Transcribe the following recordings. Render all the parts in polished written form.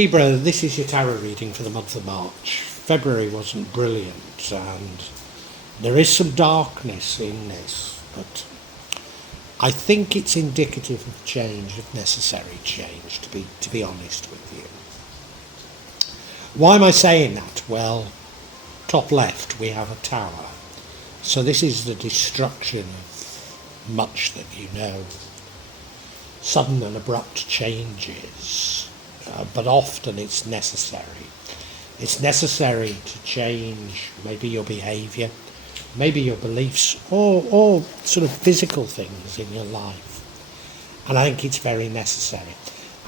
Libra, this is your tarot reading for the month of March. February wasn't brilliant and there is some darkness in this, but I think it's indicative of change, of necessary change, to be honest with you. Why am I saying that? Well, top left we have a tower. So this is the destruction of much that you know. Sudden and abrupt changes, but often it's necessary. It's necessary to change maybe your behaviour, maybe your beliefs, or sort of physical things in your life. And I think it's very necessary.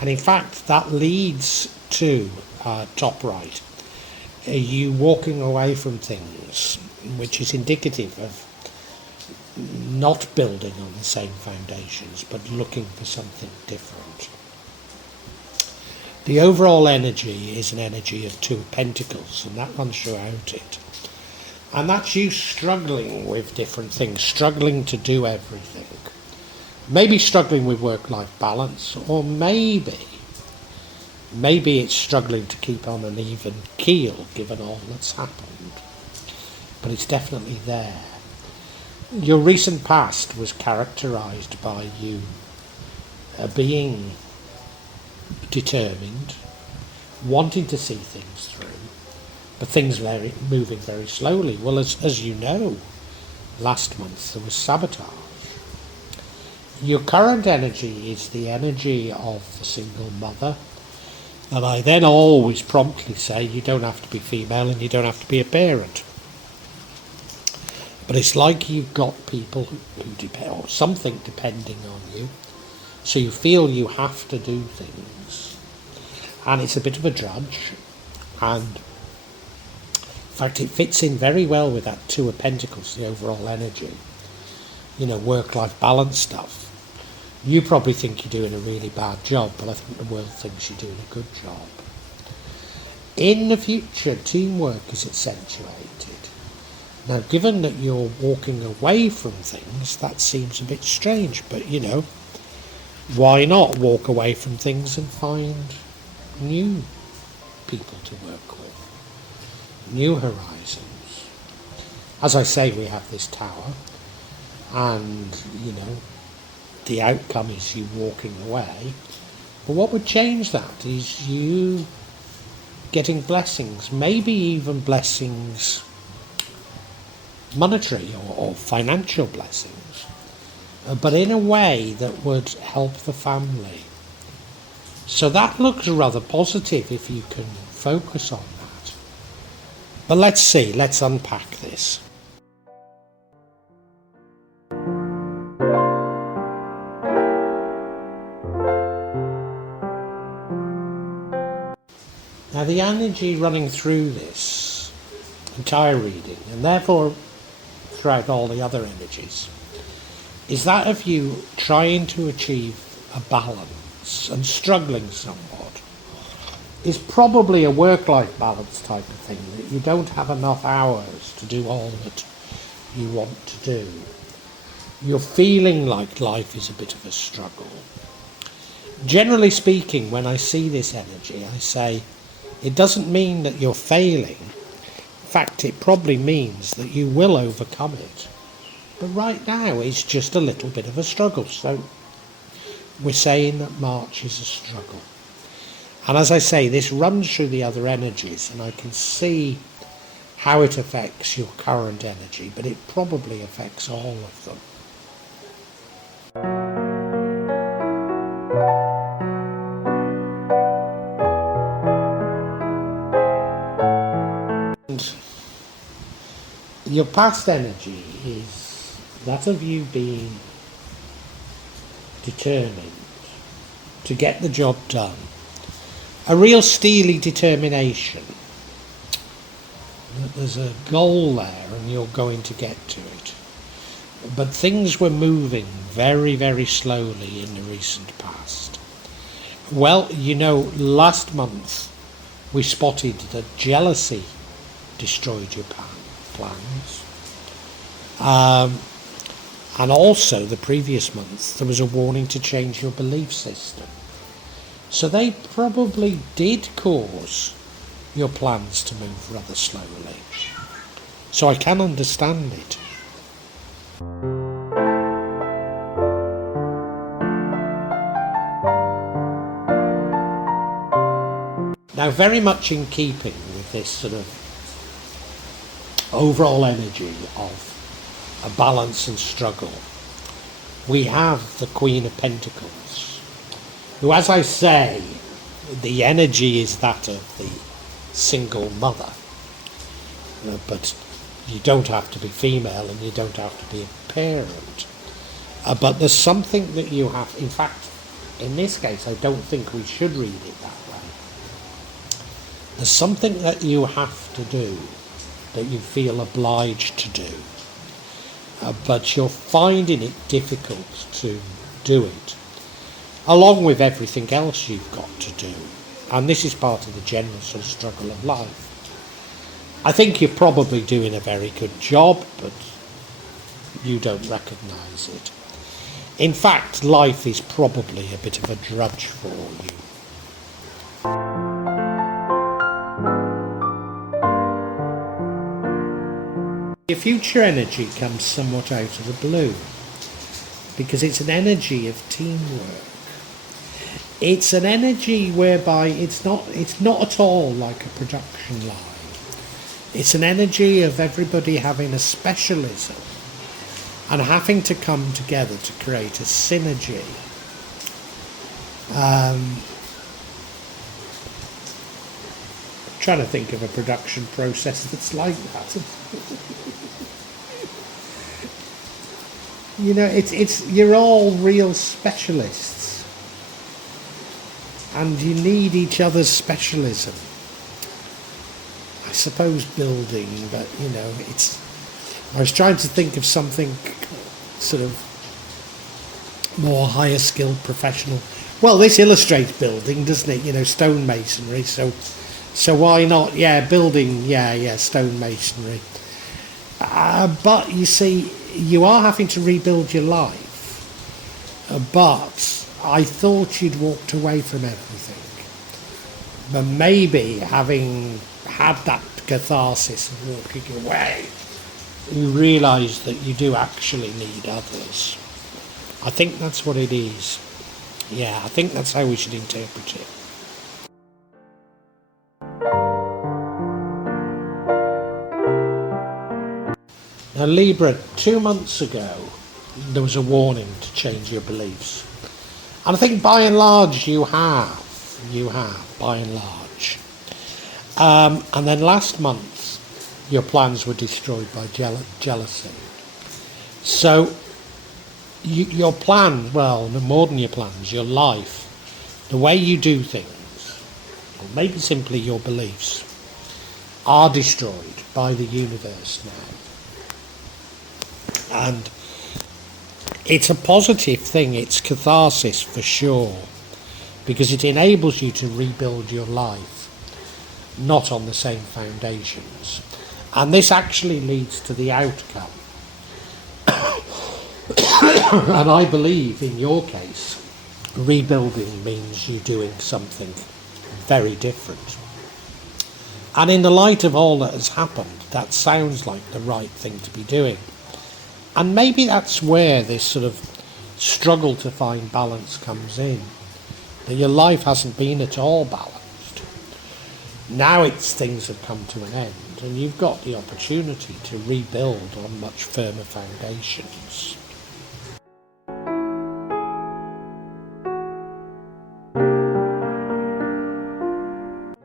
And in fact, that leads to top right, you walking away from things, which is indicative of not building on the same foundations, but looking for something different. The overall energy is an energy of Two of Pentacles, and that runs throughout it. And that's you struggling with different things, struggling to do everything. Maybe struggling with work-life balance, or maybe it's struggling to keep on an even keel given all that's happened. But it's definitely there. Your recent past was characterised by you being determined, wanting to see things through, but things moving very slowly. Well, as you know, last month there was sabotage. Your current energy is the energy of the single mother, and I then always promptly say you don't have to be female and you don't have to be a parent. But it's like you've got people who depend, or something depending on you, so you feel you have to do things. And it's a bit of a drudge, and in fact it fits in very well with that Two of Pentacles, the overall energy. You know, work-life balance stuff. You probably think you're doing a really bad job, but I think the world thinks you're doing a good job. In the future, teamwork is accentuated. Now, given that you're walking away from things, that seems a bit strange, but you know, why not walk away from things and find new people to work with, new horizons? As I say, we have this tower, and you know, the outcome is you walking away, but what would change that is you getting blessings, maybe even blessings, monetary or financial blessings, but in a way that would help the family. So that looks rather positive if you can focus on that. But let's see, let's unpack this. Now the energy running through this entire reading, and therefore throughout all the other energies, is that of you trying to achieve a balance and struggling somewhat. Is probably a work-life balance type of thing, that you don't have enough hours to do all that you want to do. You're feeling like life is a bit of a struggle. Generally speaking, when I see this energy, I say it doesn't mean that you're failing. In fact, it probably means that you will overcome it. But right now, it's just a little bit of a struggle. So we're saying that March is a struggle. And as I say, this runs through the other energies, and I can see how it affects your current energy, but it probably affects all of them. Your past energy is that of you being determined to get the job done. A real steely determination. That there's a goal there and you're going to get to it. But things were moving very, very slowly in the recent past. Well, you know, last month we spotted that jealousy destroyed your plans. And also the previous month there was a warning to change your belief system. So they probably did cause your plans to move rather slowly. So I can understand it. Now, very much in keeping with this sort of overall energy of a balance and struggle, we have the Queen of Pentacles, who, as I say, the energy is that of the single mother. But you don't have to be female and you don't have to be a parent. But there's something that you have, in fact, in this case, I don't think we should read it that way. There's something that you have to do, that you feel obliged to do, but you're finding it difficult to do it, along with everything else you've got to do. And this is part of the general sort of struggle of life. I think you're probably doing a very good job, but you don't recognise it. In fact, life is probably a bit of a drudge for you. Your future energy comes somewhat out of the blue, because it's an energy of teamwork. It's an energy whereby it's not at all like a production line. It's an energy of everybody having a specialism and having to come together to create a synergy. Trying to think of a production process that's like that. You know, you're all real specialists, and you need each other's specialism. I suppose building, but you know, I was trying to think of something sort of more higher skilled professional. Well, this illustrates building, doesn't it? You know, stonemasonry. So why not? Yeah, building. Yeah, stonemasonry. But you see, you are having to rebuild your life. But I thought you'd walked away from everything. But maybe having had that catharsis of walking away, you realise that you do actually need others. I think that's what it is. Yeah, I think that's how we should interpret it. Now, Libra, 2 months ago, there was a warning to change your beliefs. And I think by and large you have, by and large. And then last month, your plans were destroyed by jealousy. So, your plan, well, more than your plans, your life, the way you do things, or maybe simply your beliefs, are destroyed by the universe now. And it's a positive thing, it's catharsis for sure, because it enables you to rebuild your life, not on the same foundations. And this actually leads to the outcome. And I believe, in your case, rebuilding means you doing something very different. And in the light of all that has happened, that sounds like the right thing to be doing. And maybe that's where this sort of struggle to find balance comes in. That your life hasn't been at all balanced. Now things have come to an end, and you've got the opportunity to rebuild on much firmer foundations.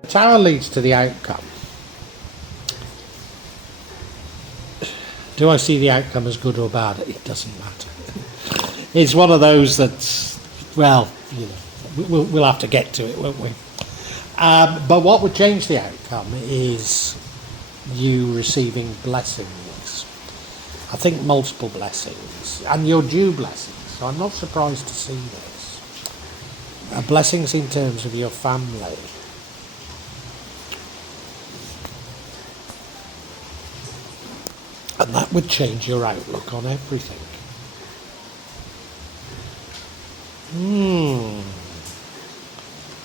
The Tower leads to the outcome. Do I see the outcome as good or bad? It doesn't matter. It's one of those that's, well, you know, we'll have to get to it, won't we? But what would change the outcome is you receiving blessings. I think multiple blessings, and your due blessings. So I'm not surprised to see this. Blessings in terms of your family. And that would change your outlook on everything.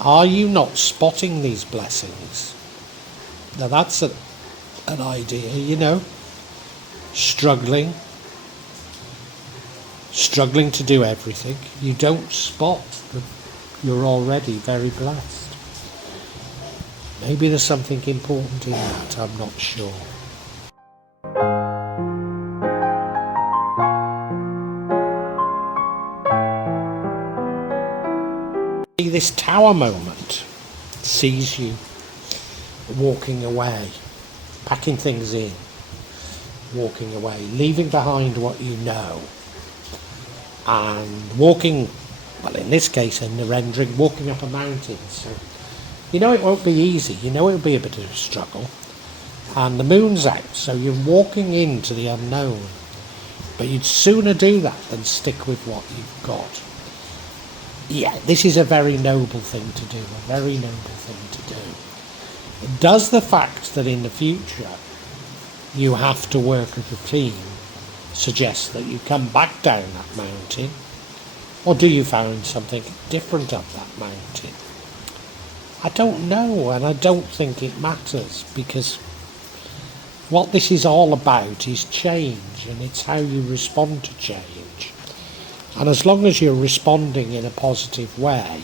Are you not spotting these blessings? Now that's an idea, you know. Struggling to do everything. You don't spot that you're already very blessed. Maybe there's something important in that, I'm not sure. This tower moment sees you walking away, packing things in, walking away, leaving behind what you know, and walking, well, in this case in the rendering, walking up a mountain. So you know it won't be easy, you know it'll be a bit of a struggle, and the moon's out, so you're walking into the unknown, but you'd sooner do that than stick with what you've got. Yeah, this is a very noble thing to do, a very noble thing to do. Does the fact that in the future you have to work as a team suggest that you come back down that mountain, or do you find something different up that mountain? I don't know, and I don't think it matters, because what this is all about is change, and it's how you respond to change. And as long as you're responding in a positive way,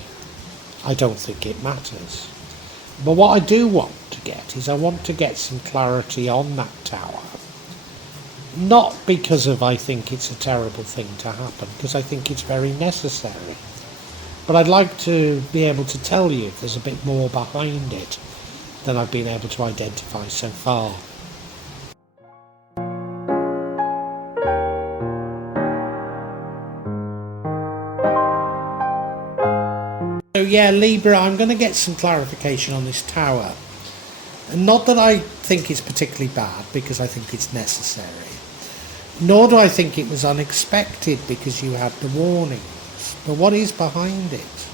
I don't think it matters. But what I do want to get is I want to get some clarity on that tower. Not because of I think it's a terrible thing to happen, because I think it's very necessary. But I'd like to be able to tell you if there's a bit more behind it than I've been able to identify so far. So yeah, Libra, I'm going to get some clarification on this tower. And not that I think it's particularly bad, because I think it's necessary. Nor do I think it was unexpected, because you had the warnings. But what is behind it?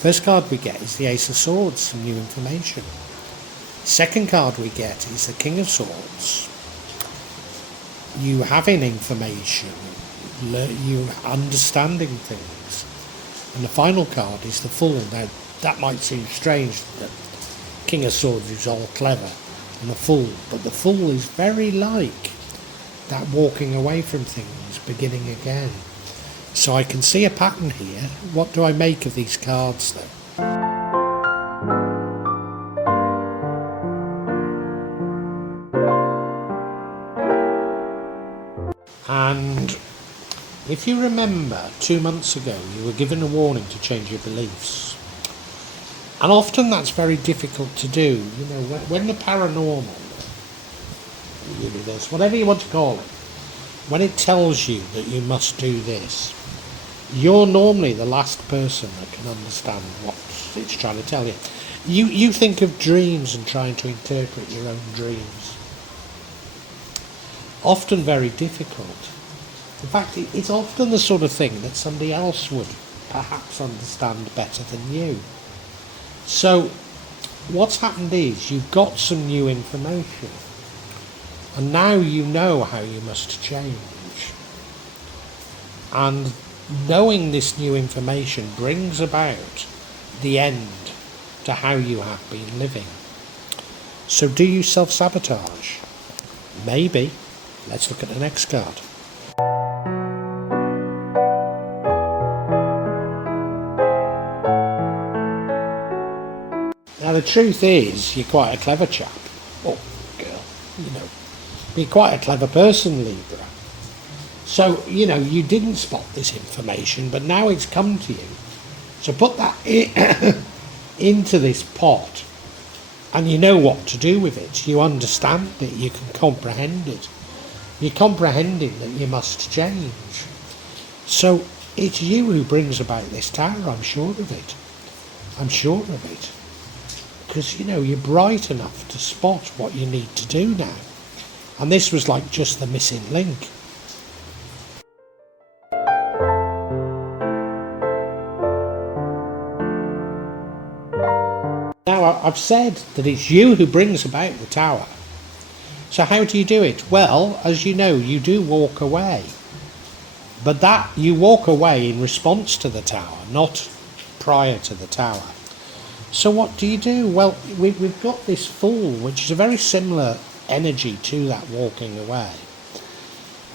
First card we get is the Ace of Swords, some new information. Second card we get is the King of Swords. You having information, you understanding things. And the final card is the Fool. Now, that might seem strange, that King of Swords is all clever, and the Fool. But the Fool is very like that walking away from things, beginning again. So I can see a pattern here. What do I make of these cards, though? And if you remember, 2 months ago you were given a warning to change your beliefs. And often that's very difficult to do. You know, when the paranormal, the universe, whatever you want to call it, when it tells you that you must do this, you're normally the last person that can understand what it's trying to tell you. You think of dreams and trying to interpret your own dreams. Often very difficult. In fact, it's often the sort of thing that somebody else would perhaps understand better than you. So what's happened is you've got some new information, and now you know how you must change. And knowing this new information brings about the end to how you have been living. So do you self-sabotage? Maybe. Let's look at the next card. Now the truth is, you're quite a clever chap, or girl, you know. You're quite a clever person, Libra. So, you know, you didn't spot this information, but now it's come to you. So put that into this pot, and you know what to do with it. You understand it, you can comprehend it. You're comprehending that you must change. So it's you who brings about this tower, I'm sure of it. I'm sure of it. Because, you know, you're bright enough to spot what you need to do now. And this was like just the missing link. Now, I've said that it's you who brings about the tower. So how do you do it? Well, as you know, you do walk away. But that you walk away in response to the tower, not prior to the tower. So what do you do? Well, we've got this Fool, which is a very similar energy to that walking away.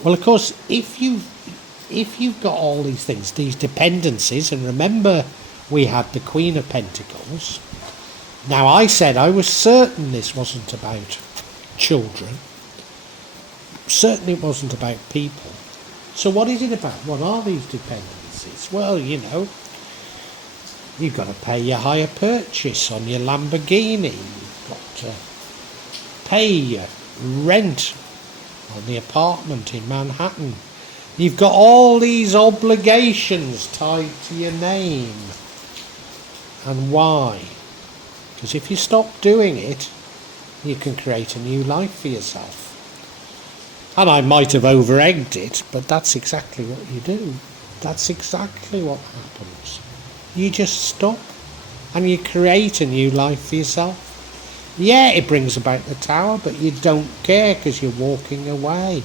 Well, of course, if you've got all these things, these dependencies, and remember we had the Queen of Pentacles. Now, I said I was certain this wasn't about children. Certainly it wasn't about people. So what is it about? What are these dependencies? Well, you've got to pay your hire purchase on your Lamborghini. You've got to pay your rent on the apartment in Manhattan. You've got all these obligations tied to your name. And why? Because if you stop doing it, you can create a new life for yourself. And I might have over-egged it, but that's exactly what you do. That's exactly what happens. You just stop and you create a new life for yourself. Yeah, it brings about the Tower, but you don't care because you're walking away.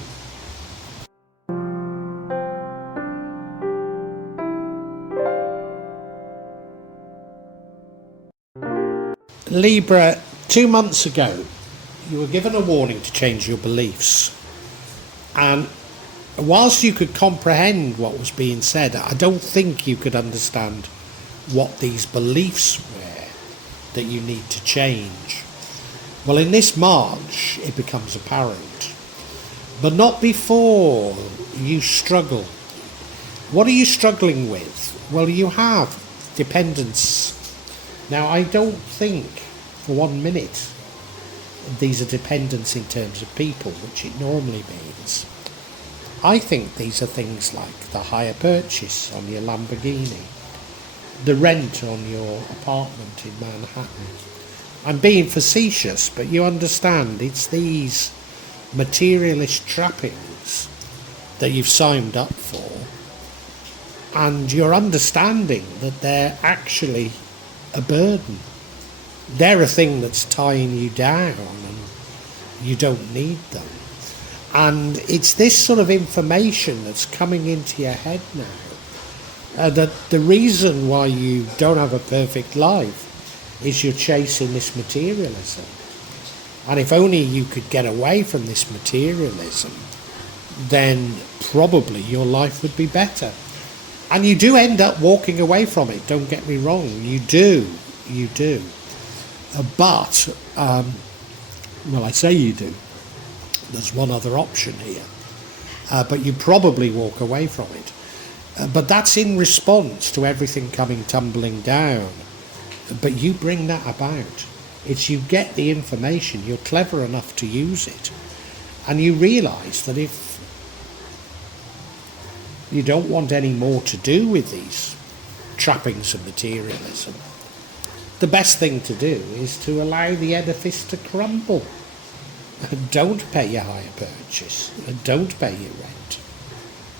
Libra, 2 months ago, you were given a warning to change your beliefs. And whilst you could comprehend what was being said, I don't think you could understand what these beliefs were that you need to change. Well, in this March, it becomes apparent. But not before you struggle. What are you struggling with? Well, you have dependence. Now, I don't think for 1 minute these are dependents in terms of people, which it normally means. I think these are things like the hire purchase on your Lamborghini, the rent on your apartment in Manhattan. I'm being facetious, but you understand it's these materialist trappings that you've signed up for, and you're understanding that they're actually a burden. They're a thing that's tying you down and you don't need them. And it's this sort of information that's coming into your head now, that the reason why you don't have a perfect life is you're chasing this materialism. And if only you could get away from this materialism, then probably your life would be better. And you do end up walking away from it, don't get me wrong, you do. But I say you do. There's one other option here. But you probably walk away from it. But that's in response to everything coming tumbling down. But you bring that about. It's you get the information, you're clever enough to use it, and you realise that if you don't want any more to do with these trappings of materialism, the best thing to do is to allow the edifice to crumble. Don't pay your hire purchase. Don't pay your rent.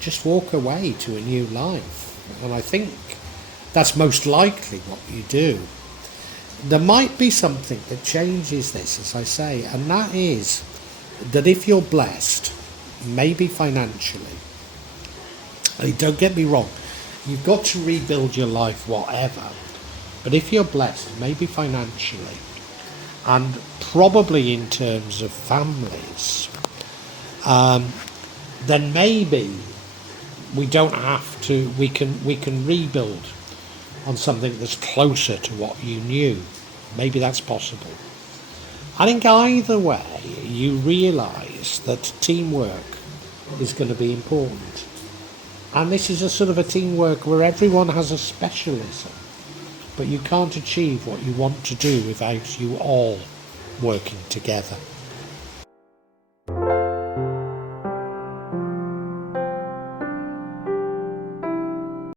Just walk away to a new life. And I think that's most likely what you do. There might be something that changes this, as I say, and that is that if you're blessed, maybe financially, don't get me wrong, you've got to rebuild your life, whatever. But if you're blessed, maybe financially, and probably in terms of families, then maybe we don't have to. We can rebuild on something that's closer to what you knew. Maybe that's possible. I think either way, you realise that teamwork is going to be important. And this is a sort of a teamwork where everyone has a specialism, but you can't achieve what you want to do without you all working together.